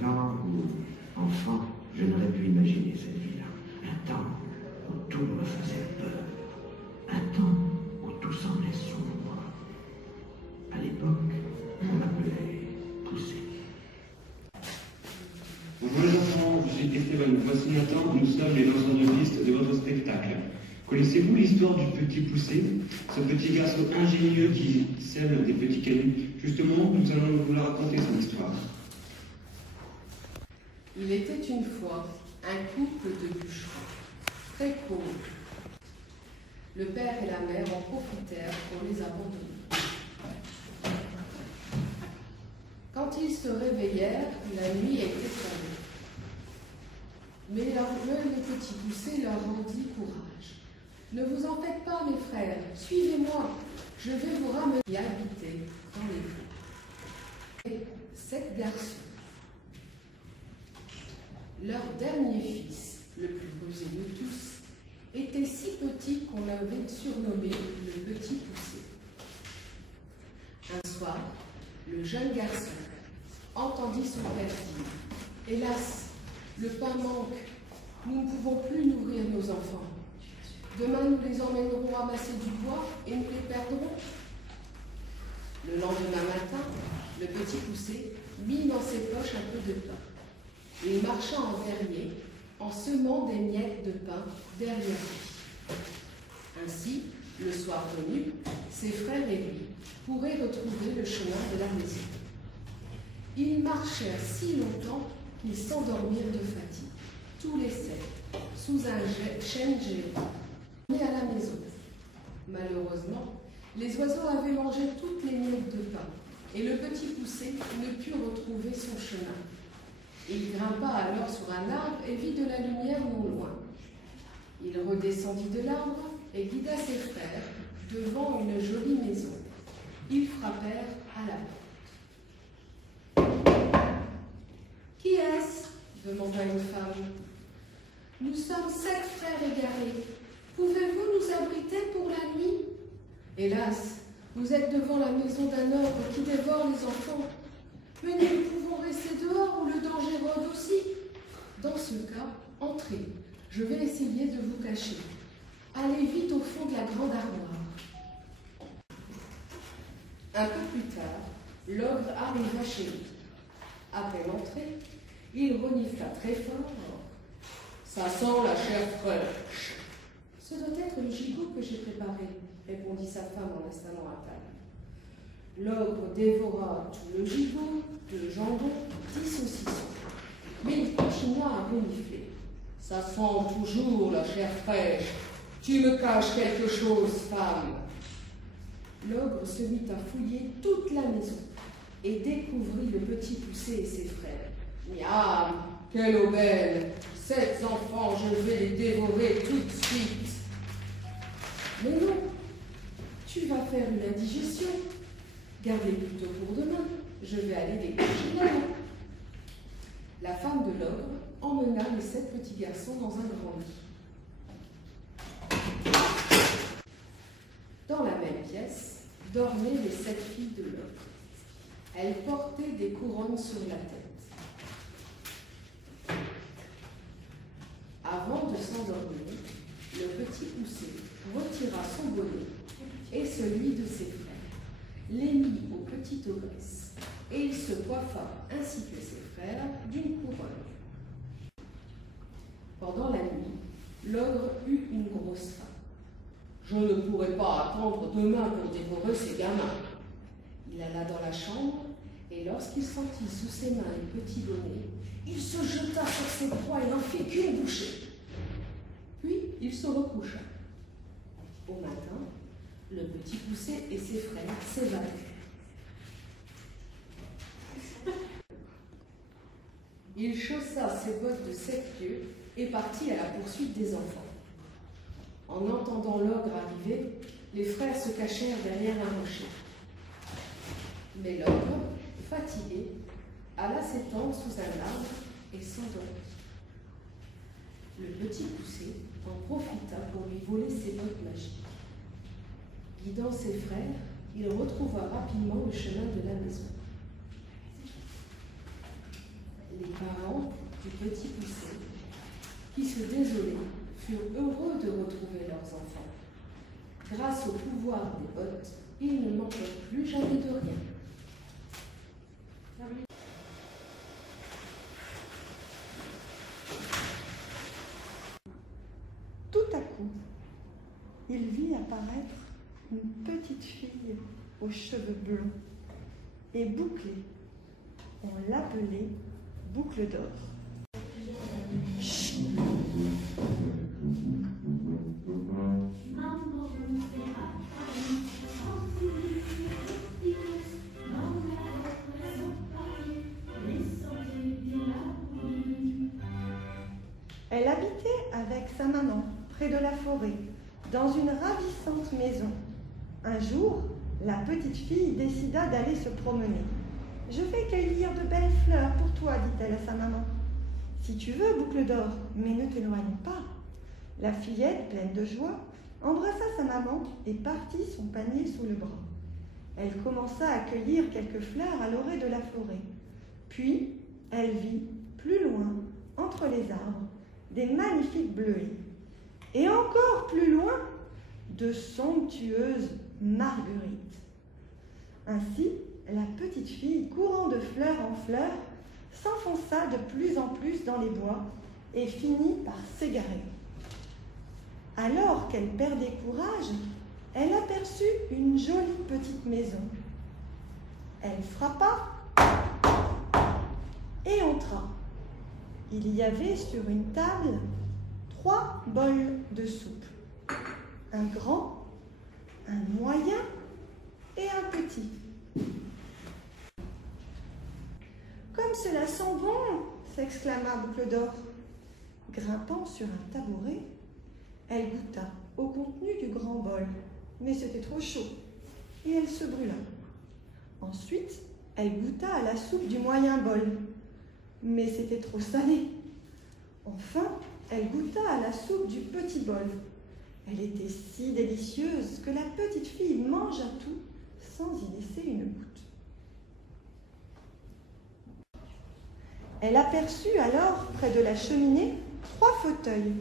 temps où, enfant, je n'aurais pu imaginer cette vie-là. Un temps où tout me faisait peur. Un temps où tout semblait sombre. À l'époque, on m'appelait Poussé. Bonjour les enfants, je suis Esteban. Voici Nathan, nous sommes les lanceurs de piste de votre spectacle. Connaissez-vous l'histoire du petit Poussé, ce petit garçon ingénieux qui sème des petits cailloux? Justement, nous allons vous la raconter son histoire. Il était une fois un couple de bûcherons, très pauvres. Le père et la mère en profitèrent pour les abandonner. Quand ils se réveillèrent, la nuit était tombée. Mais le petit Poussé leur rendit courage. Ne vous en faites pas, mes frères, suivez-moi, je vais vous ramener et habiter dans les bois. Et 7 garçons. Leur dernier fils, le plus rusé de tous, était si petit qu'on l'avait surnommé le petit Poussé. Un soir, le jeune garçon entendit son père dire « Hélas, le pain manque, nous ne pouvons plus nourrir nos enfants. Demain, nous les emmènerons ramasser du bois et nous les perdrons. » Le lendemain matin, le petit Poussé mit dans ses poches un peu de pain. Il marcha en verrier, en semant des miettes de pain derrière lui. Ainsi, le soir venu, ses frères et lui pourraient retrouver le chemin de la maison. Ils marchèrent si longtemps qu'ils s'endormirent de fatigue, tous les 7, sous un chêne géant, à la maison. Malheureusement, les oiseaux avaient mangé toutes les miettes de pain, et le petit Poussé ne put retrouver son chemin. Il grimpa alors sur un arbre et vit de la lumière non loin. Il redescendit de l'arbre et guida ses frères devant une jolie maison. Ils frappèrent à la porte. « Qui est-ce » demanda une femme. « Nous sommes 7 frères égarés. Pouvez-vous nous abriter pour la nuit ?»« Hélas, vous êtes devant la maison d'un ogre qui dévore les enfants. Mais nous pouvons rester dehors où le danger rôde aussi. Dans ce cas, entrez. Je vais essayer de vous cacher. Allez vite au fond de la grande armoire. » Un peu plus tard, l'ogre arriva chez lui. À peine entré, il renifla très fort. « Ça sent la chair fraîche. »« Ce doit être le gigot que j'ai préparé, » répondit sa femme en installant à table. L'ogre dévora tout le gigot, le jambon, 10 saucissons. Mais il continua à renifler. « Ça sent toujours la chair fraîche. Tu me caches quelque chose, femme. » L'ogre se mit à fouiller toute la maison et découvrit le petit Poussé et ses frères. « Miam, quelle aubaine! 7 enfants, je vais les dévorer tout de suite. »« Mais non, tu vas faire une indigestion. Gardez plutôt pour demain, je vais aller les cacher là-haut. » La femme de l'ogre emmena les 7 petits garçons dans un grand lit. Dans la même pièce, dormaient les 7 filles de l'ogre. Elles portaient des couronnes sur la tête. Avant de s'endormir, le petit Poussé retira son bonnet et celui de ses frères, les mit aux petites ogresses, et il se coiffa, ainsi que ses frères, d'une couronne. Pendant la nuit, l'ogre eut une grosse faim. « Je ne pourrai pas attendre demain pour dévorer ces gamins. » Il alla dans la chambre, et lorsqu'il sentit sous ses mains le petit bonnet, il se jeta sur ses proies et n'en fit qu'une bouchée. Puis il se recoucha. Au matin, le petit Poussé et ses frères s'évadèrent. Il chaussa ses bottes de 7 pieds et partit à la poursuite des enfants. En entendant l'ogre arriver, les frères se cachèrent derrière un rocher. Mais l'ogre, fatigué, alla s'étendre sous un arbre et s'endormit. Le petit Poussé en profita pour lui voler ses bottes magiques. Guidant ses frères, il retrouva rapidement le chemin de la maison. Les parents du petit poussé, qui se désolaient, furent heureux de retrouver leurs enfants. Grâce au pouvoir des bottes, ils ne manquaient plus jamais de rien. Tout à coup, il vit apparaître une petite fille aux cheveux blonds et bouclés. On l'appelait Boucle d'Or. Elle habitait avec sa maman près de la forêt, dans une ravissante maison. Un jour, la petite fille décida d'aller se promener. « Je vais cueillir de belles fleurs pour toi, dit-elle à sa maman. Si tu veux, Boucle d'Or, mais ne t'éloigne pas. » La fillette, pleine de joie, embrassa sa maman et partit son panier sous le bras. Elle commença à cueillir quelques fleurs à l'orée de la forêt. Puis, elle vit, plus loin, entre les arbres, des magnifiques bleuets. Et encore plus loin, de somptueuses marguerites. Ainsi, la petite fille, courant de fleur en fleur, s'enfonça de plus en plus dans les bois et finit par s'égarer. Alors qu'elle perdait courage, elle aperçut une jolie petite maison. Elle frappa et entra. Il y avait sur une table 3 bols de soupe. Un grand, un moyen et un petit. « Comme cela sent bon !» s'exclama Boucle d'Or. Grimpant sur un tabouret, elle goûta au contenu du grand bol, mais c'était trop chaud et elle se brûla. Ensuite, elle goûta à la soupe du moyen bol, mais c'était trop salé. Enfin, elle goûta à la soupe du petit bol. Elle était si délicieuse que la petite fille mangea tout sans y laisser une goutte. Elle aperçut alors, près de la cheminée, 3 fauteuils.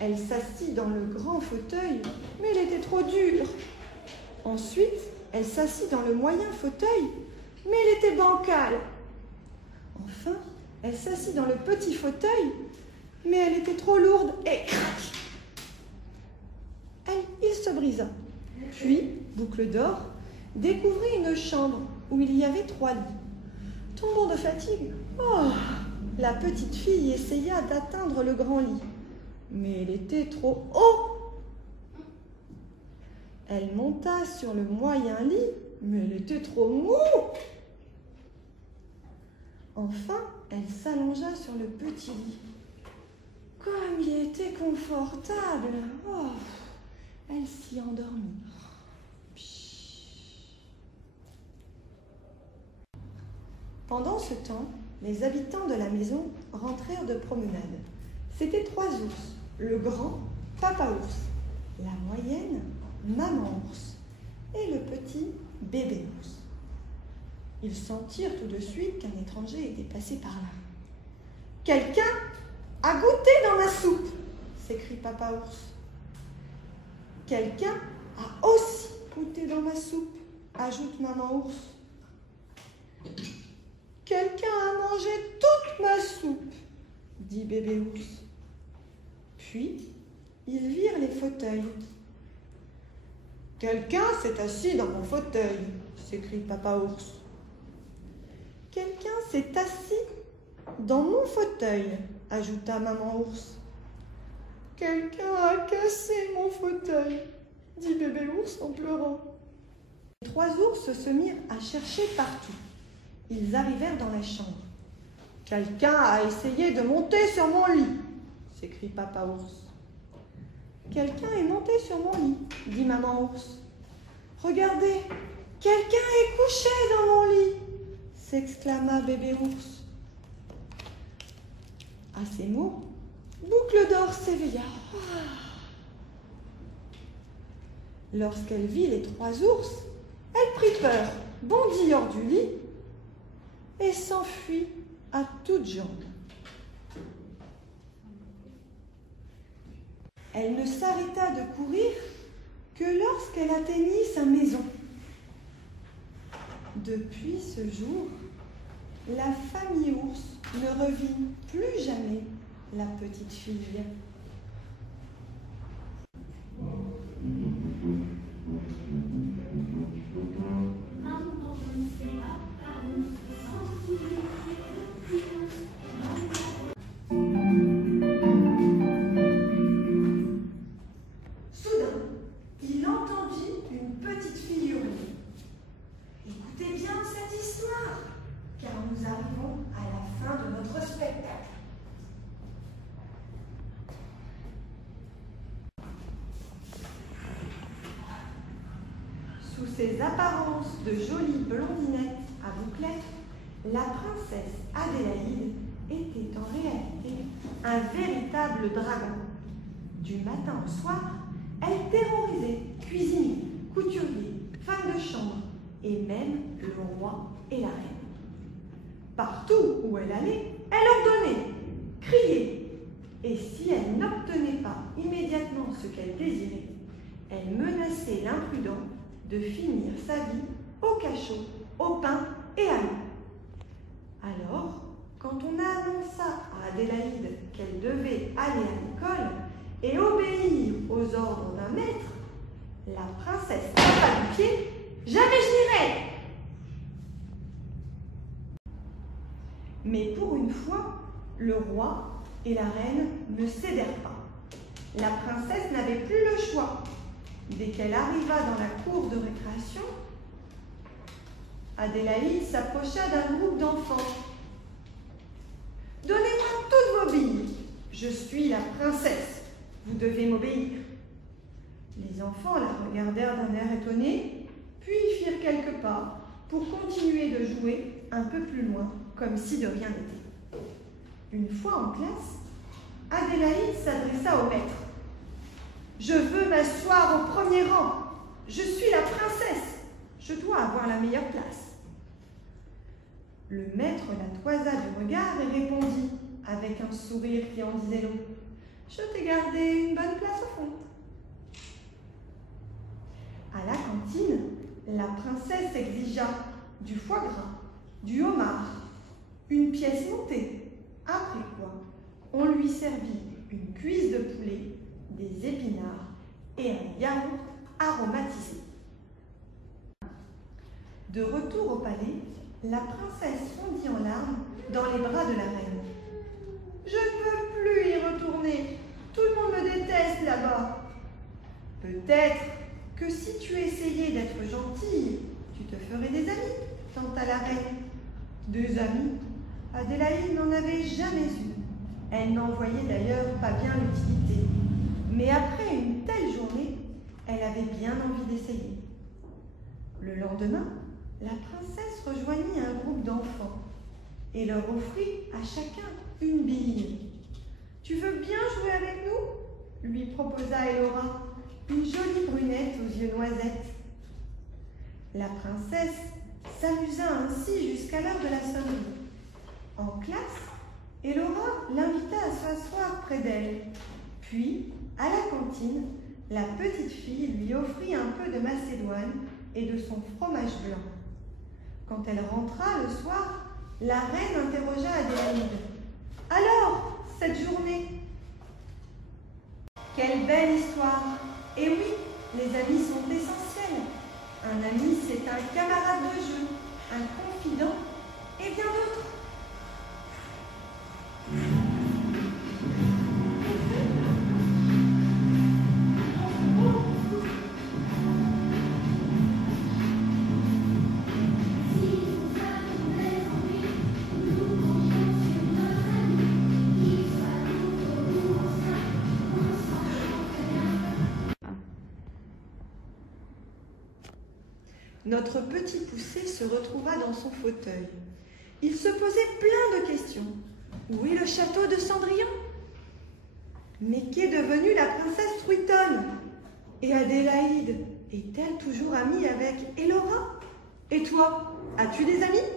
Elle s'assit dans le grand fauteuil, mais il était trop dur. Ensuite, elle s'assit dans le moyen fauteuil, mais il était bancal. Enfin, elle s'assit dans le petit fauteuil, mais elle était trop lourde et crac. Il se brisa. Puis, Boucle d'Or découvrit une chambre où il y avait 3 lits. Tombant de fatigue, la petite fille essaya d'atteindre le grand lit, mais il était trop haut. Elle monta sur le moyen lit, mais il était trop mou. Enfin, elle s'allongea sur le petit lit. Comme il était confortable, elle s'y endormit. Pendant ce temps, les habitants de la maison rentrèrent de promenade. C'étaient 3 ours, le grand, Papa Ours, la moyenne, Maman Ours, et le petit, Bébé Ours. Ils sentirent tout de suite qu'un étranger était passé par là. « Quelqu'un a goûté dans ma soupe !» s'écrie Papa Ours. « Quelqu'un a aussi goûté dans ma soupe !» ajoute Maman Ours. « Quelqu'un a mangé toute ma soupe !» dit Bébé Ours. Puis, ils virent les fauteuils. « Quelqu'un s'est assis dans mon fauteuil !» s'écrie Papa Ours. « Quelqu'un s'est assis dans mon fauteuil !» ajouta Maman Ours. « Quelqu'un a cassé mon fauteuil !» dit Bébé Ours en pleurant. Les 3 ours se mirent à chercher partout. Ils arrivèrent dans la chambre. « Quelqu'un a essayé de monter sur mon lit !» s'écrie Papa Ours. « Quelqu'un est monté sur mon lit !» dit Maman Ours. « Regardez, quelqu'un est couché dans mon lit !» s'exclama Bébé Ours. À ces mots, Boucle d'Or s'éveilla. Lorsqu'elle vit les 3 ours, elle prit peur, bondit hors du lit et s'enfuit à toutes jambes. Elle ne s'arrêta de courir que lorsqu'elle atteignit sa maison. Depuis ce jour, la famille ours ne revit plus jamais la petite fille. Soudain, il entendit une petite fille hurler. Écoutez bien cette histoire, car nous arrivons à la fin de notre spectacle. Sous ses apparences de jolie blondinette à bouclettes, la princesse Adélaïde était en réalité un véritable dragon. Du matin au soir, elle terrorisait cuisiniers, couturiers, femmes de chambre et même le roi et la reine. Partout où elle allait, elle ordonnait, criait, et si elle n'obtenait pas immédiatement ce qu'elle désirait, elle menaçait l'imprudent de finir sa vie au cachot, au pain et à l'eau. Alors, quand on a annoncé à Adélaïde qu'elle devait aller à l'école et obéir aux ordres d'un maître, la princesse tapa du pied. « Jamais je n'irai !» Mais pour une fois, le roi et la reine ne cédèrent pas. La princesse n'avait plus le choix. Dès qu'elle arriva dans la cour de récréation, Adélaïde s'approcha d'un groupe d'enfants. « Donnez-moi toutes vos billes. Je suis la princesse. Vous devez m'obéir. » Les enfants la regardèrent d'un air étonné, puis firent quelques pas pour continuer de jouer un peu plus loin, comme si de rien n'était. Une fois en classe, Adélaïde s'adressa au maître. « Je veux m'asseoir au premier rang. Je suis la princesse. Je dois avoir la meilleure place. » Le maître la toisa du regard et répondit, avec un sourire qui en disait long, « Je t'ai gardé une bonne place au fond. » À la cantine, la princesse exigea du foie gras, du homard, une pièce montée, après quoi on lui servit une cuisse de poulet, des épinards et un yaourt aromatisé. De retour au palais, la princesse fondit en larmes dans les bras de la reine. « Je ne veux plus y retourner, tout le monde me déteste là-bas. » « Peut-être que si tu essayais d'être gentille, tu te ferais des amis, tenta la reine. » Des amis, Adélaïde n'en avait jamais eu. Elle n'en voyait d'ailleurs pas bien l'utilité. Mais après une telle journée, elle avait bien envie d'essayer. Le lendemain, la princesse rejoignit un groupe d'enfants et leur offrit à chacun une bille. « Tu veux bien jouer avec nous ?» lui proposa Elora, une jolie brunette aux yeux noisettes. La princesse s'amusa ainsi jusqu'à l'heure de la sonnerie. En classe, Elora l'invita à s'asseoir près d'elle. Puis, à la cantine, la petite fille lui offrit un peu de macédoine et de son fromage blanc. Quand elle rentra le soir, la reine interrogea Adélaïde. « Alors, cette journée ?» Quelle belle histoire! Et oui, les amis sont essentiels. Un ami, c'est un camarade de jeu, un confident et bien d'autres. Notre petit poussé se retrouva dans son fauteuil. Il se posait plein de questions. Où est le château de Cendrillon? Mais qu'est devenue la princesse Truitonne? Et Adélaïde, est-elle toujours amie avec Elora? Et toi, as-tu des amis?